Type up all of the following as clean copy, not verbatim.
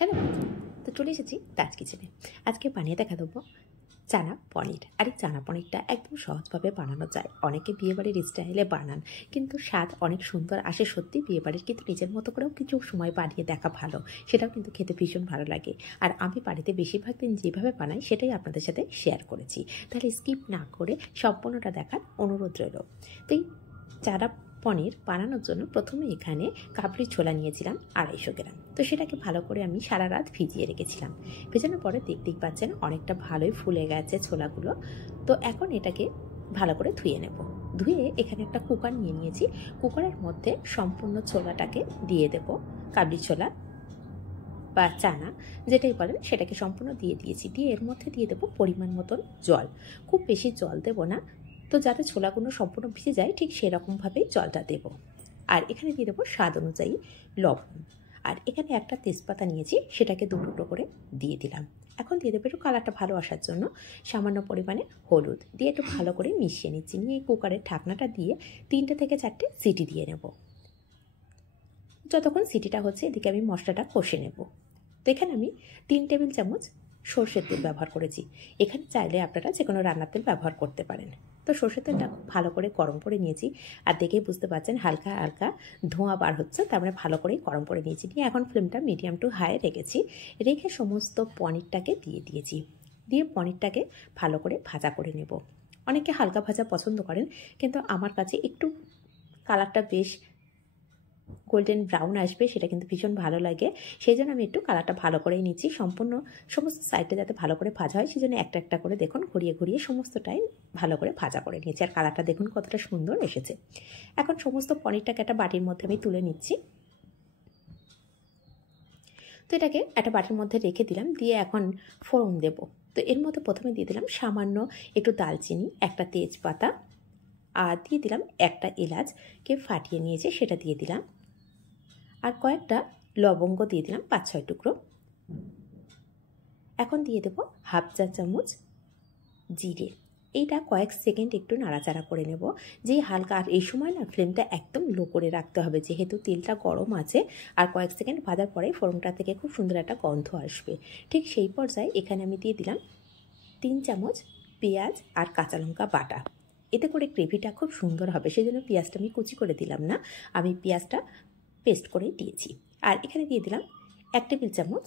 Hello বন্ধু, তো চলে এসেছি তাজ কিচেনে। আজকে বানিয়ে দেখা দেবো চানা পনির। আর এই চানা পনিরটা একদম সহজভাবে বানানো যায়। অনেকে বিয়েবাড়ির স্টাইলে বানান, কিন্তু স্বাদ অনেক সুন্দর আসে সত্যি বিয়েবাড়ির। কিন্তু নিজের মতো করেও কিছু সময় বানিয়ে দেখা ভালো, সেটাও কিন্তু খেতে ভীষণ ভালো লাগে। আর আমি বাড়িতে বেশিরভাগ দিন যেভাবে বানাই সেটাই আপনাদের সাথে শেয়ার করেছি। তাহলে স্কিপ না করে সম্পূর্ণটা দেখার অনুরোধ রইল। তো এই চানা পনির বানানোর জন্য প্রথমে এখানে কাবলি ছোলা নিয়েছিলাম 250 গ্রাম। তো সেটাকে ভালো করে আমি সারা রাত ভিজিয়ে রেখেছিলাম। ভেজানোর পরে দেখতেই পাচ্ছেন অনেকটা ভালোই ফুলে গেছে ছোলাগুলো। তো এখন এটাকে ভালো করে ধুয়ে নেব। ধুয়ে এখানে একটা কুকার নিয়ে নিয়েছি। কুকারের মধ্যে সম্পূর্ণ ছোলাটাকে দিয়ে দেব। কাবলি ছোলা বা চানা যেটাই বলেন সেটাকে সম্পূর্ণ দিয়ে দিয়েছি। দিয়ে এর মধ্যে দিয়ে দেবো পরিমাণ মতন জল। খুব বেশি জল দেব না, তো যাতে ছোলাগুলো সম্পূর্ণ ভিজে যায় ঠিক সেরকমভাবেই জলটা দেব। আর এখানে দিয়ে দেবো স্বাদ অনুযায়ী লবণ। আর এখানে একটা তেজপাতা নিয়েছি, সেটাকে 2 টুকরো করে দিয়ে দিলাম। এখন দিয়ে দেবো একটু কালারটা ভালো আসার জন্য সামান্য পরিমাণে হলুদ দিয়ে একটু ভালো করে মিশিয়ে নিচ্ছি। নিয়ে এই কুকারের ঢাকনাটা দিয়ে 3টে থেকে 4টে সিটি দিয়ে নেব। যতক্ষণ সিটিটা হচ্ছে এদিকে আমি মশলাটা কষে নেব। তো এখানে আমি 3 টেবিল চামচ সর্ষের তেল ব্যবহার করেছি। এখানে চাইলে আপনারা যে কোনো রান্নার তেল ব্যবহার করতে পারেন। তো সর্ষের তেলটা খুব ভালো করে গরম করে নিয়েছি। আর দেখেই বুঝতে পারছেন হালকা হালকা ধোঁয়া বার হচ্ছে, তার মানে ভালো করেই গরম করে নিয়েছি। নিয়ে এখন ফ্লেমটা মিডিয়াম টু হাই রেখেছি। রেখে সমস্ত পনিরটাকে দিয়ে দিয়েছি। দিয়ে পনিরটাকে ভালো করে ভাজা করে নেব। অনেকে হালকা ভাজা পছন্দ করেন, কিন্তু আমার কাছে একটু কালারটা বেশ গোল্ডেন ব্রাউন আসবে, সেটা কিন্তু ভীষণ ভালো লাগে। সেই জন্য আমি একটু কালারটা ভালো করেই নিচ্ছি। সম্পূর্ণ সমস্ত সাইডটা যাতে ভালো করে ভাজা হয় সেই জন্য একটা একটা করে দেখুন ঘুরিয়ে ঘুরিয়ে সমস্তটাই ভালো করে ভাজা করে নিয়েছি। আর কালারটা দেখুন কতটা সুন্দর এসেছে। এখন সমস্ত পনিরটাকে একটা বাটির মধ্যে আমি তুলে নিচ্ছি। তো এটাকে একটা বাটির মধ্যে রেখে দিলাম। দিয়ে এখন ফোড়ন দেব। তো এর মধ্যে প্রথমে দিয়ে দিলাম সামান্য একটু দালচিনি, একটা তেজপাতা, আর দিয়ে দিলাম একটা এলাচকে ফাটিয়ে নিয়েছে সেটা দিয়ে দিলাম। আর কয়েকটা লবঙ্গ দিয়ে দিলাম 5-6 টুকরো। এখন দিয়ে দেবো হাফ চা চামচ জিরে। এইটা কয়েক সেকেন্ড একটু নাড়াচাড়া করে নেব। যেই হালকা, আর এই সময় না ফ্লেমটা একদম লো করে রাখতে হবে, যেহেতু তেলটা গরম আছে। আর কয়েক সেকেন্ড ভাজার পরে ফোড়নটা থেকে খুব সুন্দর একটা গন্ধ আসবে। ঠিক সেই পর্যায়ে এখানে আমি দিয়ে দিলাম 3 চামচ পেঁয়াজ আর কাঁচা লঙ্কা বাটা। এতে করে গ্রেভিটা খুব সুন্দর হবে, সেই জন্য পেঁয়াজটা আমি কুচি করে দিলাম না, আমি পেঁয়াজটা পেস্ট করেই দিয়েছি। আর এখানে দিয়ে দিলাম 1 টেবিল চামচ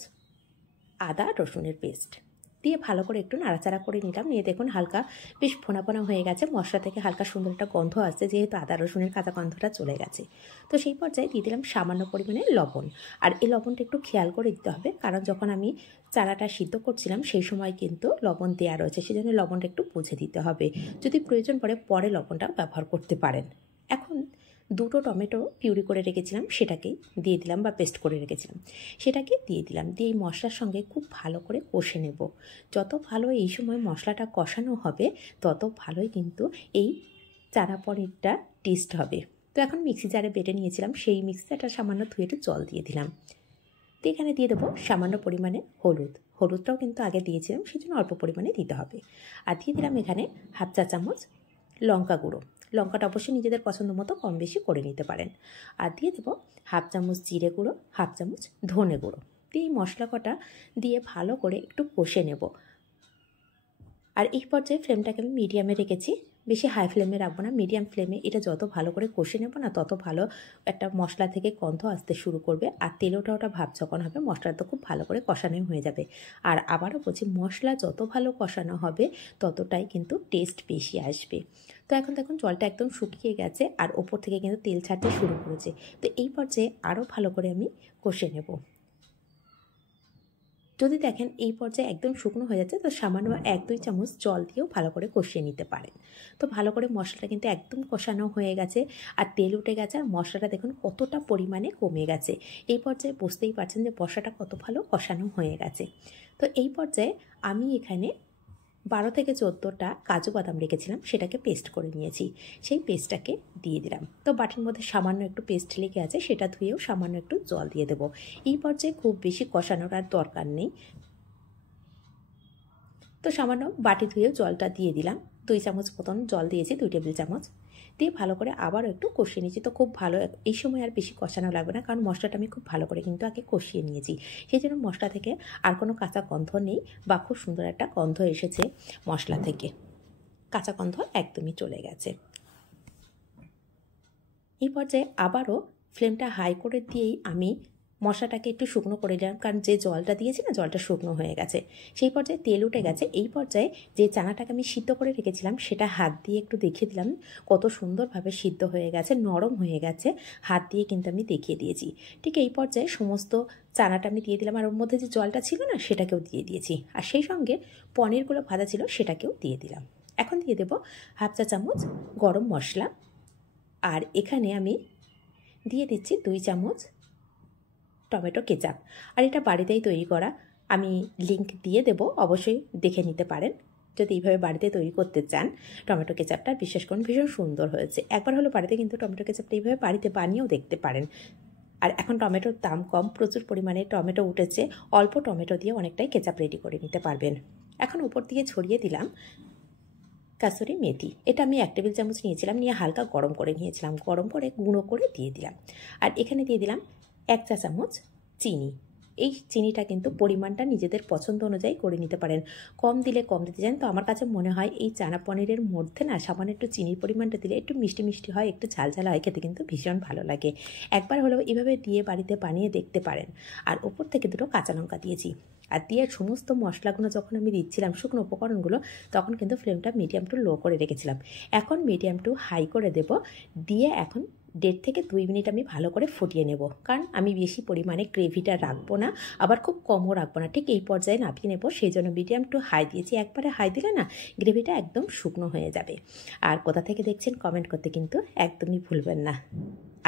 আদা রসুনের পেস্ট। দিয়ে ভালো করে একটু নাড়াচাড়া করে নিলাম। নিয়ে দেখুন হালকা বেশ ফোনা ফোনা হয়ে গেছে, মশলা থেকে হালকা সুন্দর একটা গন্ধ আসছে, যেহেতু আদা রসুনের কাঁচা গন্ধটা চলে গেছে। তো সেই পর্যায়ে দিয়ে দিলাম সামান্য পরিমাণে লবণ। আর এই লবণটা একটু খেয়াল করে দিতে হবে, কারণ যখন আমি চানাটা সিদ্ধ করছিলাম সেই সময় কিন্তু লবণ দেওয়া রয়েছে, সেই জন্য লবণটা একটু বুঝে দিতে হবে। যদি প্রয়োজন পড়ে পরে লবণটাও ব্যবহার করতে পারেন। এখন 2টো টমেটো পিউরি করে রেখেছিলাম সেটাকেই দিয়ে দিলাম, বা পেস্ট করে রেখেছিলাম সেটাকে দিয়ে দিলাম। দিয়ে এই মশলার সঙ্গে খুব ভালো করে কষে নেব। যত ভালো এই সময় মশলাটা কষানো হবে তত ভালোই কিন্তু এই চানা পনিরটা টেস্ট হবে। তো এখন মিক্সি জারে বেটে নিয়েছিলাম, সেই মিক্সিটা সামান্য ধুয়ে একটু জল দিয়ে দিলাম। তো এখানে দিয়ে দেবো সামান্য পরিমাণে হলুদ। হলুদটাও কিন্তু আগে দিয়েছিলাম, সেই জন্য অল্প পরিমাণে দিতে হবে। আর দিয়ে দিলাম এখানে হাফ চা চামচ লঙ্কা গুঁড়ো। লঙ্কাটা অবশ্যই নিজেদের পছন্দ মতো কম বেশি করে নিতে পারেন। আর দিয়ে দেবো হাফ চামচ জিরে গুঁড়ো, হাফ চামচ ধনে গুঁড়ো। দিয়ে এই মশলা কটা দিয়ে ভালো করে একটু কষে নেব। আর এই পর্যায়ে ফ্লেমটাকে আমি মিডিয়ামে রেখেছি, বেশি হাই ফ্লেমে রাখবো না, মিডিয়াম ফ্লেমে। এটা যত ভালো করে কষে নেব না তত ভালো একটা মশলা থেকে গন্ধ আসতে শুরু করবে। আর তেলোটা ওটা ভাব যখন হবে মশলাটা তো খুব ভালো করে কষানো হয়ে যাবে। আর আবারও বলছি, মশলা যত ভালো কষানো হবে ততটাই কিন্তু টেস্ট বেশি আসবে। তো এখন দেখুন জলটা একদম শুকিয়ে গেছে আর ওপর থেকে কিন্তু তেল ছাড়তে শুরু করেছে। তো এই পর্যায়ে আরও ভালো করে আমি কষে নেব। যদি দেখেন এই পর্যায়ে একদম শুকনো হয়ে যাচ্ছে, তো সামান্য 1-2 চামচ জল দিয়েও ভালো করে কষিয়ে নিতে পারেন। তো ভালো করে মশলাটা কিন্তু একদম কষানো হয়ে গেছে আর তেল উঠে গেছে, আর মশলাটা দেখুন কতটা পরিমাণে কমে গেছে। এই পর্যায়ে বুঝতেই পারছেন যে মশলাটা কত ভালো কষানো হয়ে গেছে। তো এই পর্যায়ে আমি এখানে 12 থেকে 14টা কাজু বাদাম রেখেছিলাম, সেটাকে পেস্ট করে নিয়েছি, সেই পেস্টটাকে দিয়ে দিলাম। তো বাটির মধ্যে সামান্য একটু পেস্ট লেগে আছে, সেটা ধুয়েও সামান্য একটু জল দিয়ে দেবো। এই পর্যায়ে খুব বেশি কষানোর আর দরকার নেই। তো সামান্য বাটি ধুয়েও জলটা দিয়ে দিলাম, 2 চামচ মতন জল দিয়েছি, 2 টেবিল চামচ। দিয়ে ভালো করে আবারও একটু কষিয়ে নিয়েছি। তো খুব ভালো, এই সময় আর বেশি কষানো লাগবে না, কারণ মশলাটা আমি খুব ভালো করে কিন্তু আগে কষিয়ে নিয়েছি। সেই জন্য মশলা থেকে আর কোনো কাঁচা গন্ধ নেই বা খুব সুন্দর একটা গন্ধ এসেছে মশলা থেকে, কাঁচা গন্ধ একদমই চলে গেছে। এই পর্যায়ে আবারও ফ্লেমটা হাই করে দিয়েই আমি মশলাটাকে একটু শুকনো করে নিলাম, কারণ যে জলটা দিয়েছি না, জলটা শুকনো হয়ে গেছে। সেই পর্যায়ে তেল উঠে গেছে। এই পর্যায়ে যে চানাটাকে আমি সিদ্ধ করে রেখেছিলাম সেটা হাত দিয়ে একটু দেখিয়ে দিলাম কত সুন্দরভাবে সিদ্ধ হয়ে গেছে, নরম হয়ে গেছে, হাত দিয়ে কিন্তু আমি দেখিয়ে দিয়েছি। ঠিক এই পর্যায়ে সমস্ত চানাটা আমি দিয়ে দিলাম, আর ওর মধ্যে যে জলটা ছিল না সেটাকেও দিয়ে দিয়েছি, আর সেই সঙ্গে পনিরগুলো ভাজা ছিল সেটাকেও দিয়ে দিলাম। এখন দিয়ে দেবো হাফ চা চামচ গরম মশলা, আর এখানে আমি দিয়ে দিচ্ছি 2 চামচ টমেটো কেচাপ। আর এটা বাড়িতেই তৈরি করা, আমি লিংক দিয়ে দেব, অবশ্যই দেখে নিতে পারেন যদি এইভাবে বাড়িতে তৈরি করতে চান। টমেটো কেচাপটা বিশেষ করে ভীষণ সুন্দর হয়েছে। একবার হলো বাড়িতে কিন্তু টমেটো কেচাপটা এইভাবে বাড়িতে বানিয়েও দেখতে পারেন। আর এখন টমেটোর দাম কম, প্রচুর পরিমাণে টমেটো উঠেছে, অল্প টমেটো দিয়ে অনেকটাই কেচাপ রেডি করে নিতে পারবেন। এখন উপর দিয়ে ছড়িয়ে দিলাম কাসুরি মেথি। এটা আমি 1 টেবিল চামচ নিয়েছিলাম, নিয়ে হালকা গরম করে নিয়েছিলাম, গরম করে গুঁড়ো করে দিয়ে দিলাম। আর এখানে দিয়ে দিলাম 1 চা চামচ চিনি। এই চিনিটা কিন্তু পরিমাণটা নিজেদের পছন্দ অনুযায়ী করে নিতে পারেন, কম দিলে কম দিতে চান। তো আমার কাছে মনে হয় এই চানা পনিরের মধ্যে না সামান্য একটু চিনির পরিমাণটা দিলে একটু মিষ্টি মিষ্টি হয়, একটু ঝাল ঝাল হয়, খেতে কিন্তু ভীষণ ভালো লাগে। একবার হলেও এভাবে দিয়ে বাড়িতে বানিয়ে দেখতে পারেন। আর ওপর থেকে 2টো কাঁচা লঙ্কা দিয়েছি। আর দিয়ে সমস্ত মশলাগুলো যখন আমি দিচ্ছিলাম, শুকনো উপকরণগুলো, তখন কিন্তু ফ্লেমটা মিডিয়াম টু লো করে রেখেছিলাম। এখন মিডিয়াম টু হাই করে দেব, দিয়ে এখন 1.5 থেকে 2 মিনিট আমি ভালো করে ফুটিয়ে নেব, কারণ আমি বেশি পরিমাণে গ্রেভিটা রাখবো না, আবার খুব কমও রাখবো না, ঠিক এই পর্যায়ে নামিয়ে নেব। সেই জন্য মিডিয়াম টু হাই দিয়েছি। একবারে হাই দিলে না গ্রেভিটা একদম শুকনো হয়ে যাবে। আর কোথা থেকে দেখছেন কমেন্ট করতে কিন্তু একদমই ভুলবেন না।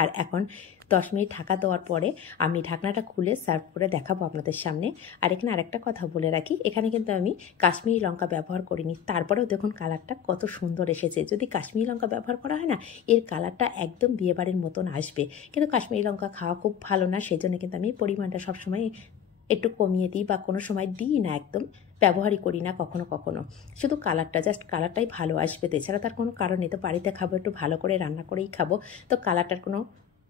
আর এখন 10 মিনিট ঢাকা দেওয়ার পরে আমি ঢাকনাটা খুলে সার্ভ করে দেখাবো আপনাদের সামনে। আর এখানে আরেকটা কথা বলে রাখি, এখানে কিন্তু আমি কাশ্মীরি লঙ্কা ব্যবহার করিনি, তারপরেও দেখুন কালারটা কত সুন্দর এসেছে। যদি কাশ্মীরি লঙ্কা ব্যবহার করা হয় না, এর কালারটা একদম বিয়েবাড়ির মতন আসবে। কিন্তু কাশ্মীরি লঙ্কা খাওয়া খুব ভালো না, সেই জন্য কিন্তু আমি পরিমাণটা সবসময় একটু কমিয়ে দিই, বা কোনো সময় দিই না, একদম ব্যবহারই করি না কখনো কখনো। শুধু কালারটা, জাস্ট কালারটাই ভালো আসবে, এছাড়া তার কোনো কারণ নেই। তো বাড়িতে খাবো, একটু ভালো করে রান্না করেই খাবো, তো কালারটার কোনো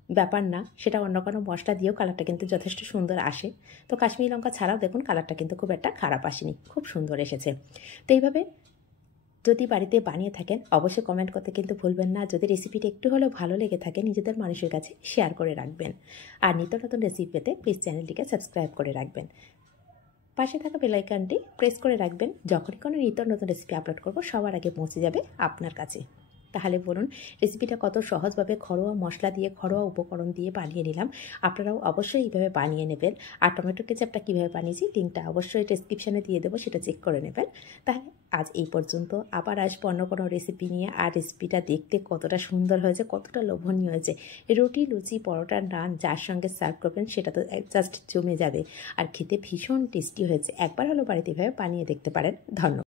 ব্যাপার না, সেটা অন্য কোনো মশলা দিয়েও কালারটা কিন্তু যথেষ্ট সুন্দর আসে। তো কাশ্মীরি লঙ্কা ছাড়াও দেখুন কালারটা কিন্তু খুব একটা খারাপ আসেনি, খুব সুন্দর এসেছে। তো এইভাবে যদি বাড়িতে বানিয়ে থাকেন অবশ্যই কমেন্ট করতে কিন্তু ভুলবেন না। যদি রেসিপিটা একটু হলেও ভালো লেগে থাকে নিজেদের মানুষের কাছে শেয়ার করে রাখবেন। আর নিত্য নতুন রেসিপি পেতে প্লিজ চ্যানেলটিকে সাবস্ক্রাইব করে রাখবেন। পাশে থাকা বেল আইকনটি প্রেস করে রাখবেন, যখনই কোনো নিত্য নতুন রেসিপি আপলোড করব সবার আগে পৌঁছে যাবে আপনার কাছে। তাহলে বলুন রেসিপিটা কত সহজভাবে ঘরোয়া মশলা দিয়ে, ঘরোয়া উপকরণ দিয়ে বানিয়ে নিলাম। আপনারাও অবশ্যই এইভাবে বানিয়ে নেবেন। আর টমেটো কেচাপটা কীভাবে বানিয়েছি লিঙ্কটা অবশ্যই ডেসক্রিপশানে দিয়ে দেবো, সেটা চেক করে নেবেন। তাহলে আজ এই পর্যন্ত, আবার আসবো অন্য কোনো রেসিপি নিয়ে। আর রেসিপিটা দেখতে কতটা সুন্দর হয়েছে, কতটা লোভনীয় হয়েছে, রুটি, লুচি, পরোটা, নান যার সঙ্গে সার্ভ করবেন সেটা তো জাস্ট জমে যাবে। আর খেতে ভীষণ টেস্টি হয়েছে। একবার হলো বাড়িতে এভাবে বানিয়ে দেখতে পারেন। ধন্যবাদ।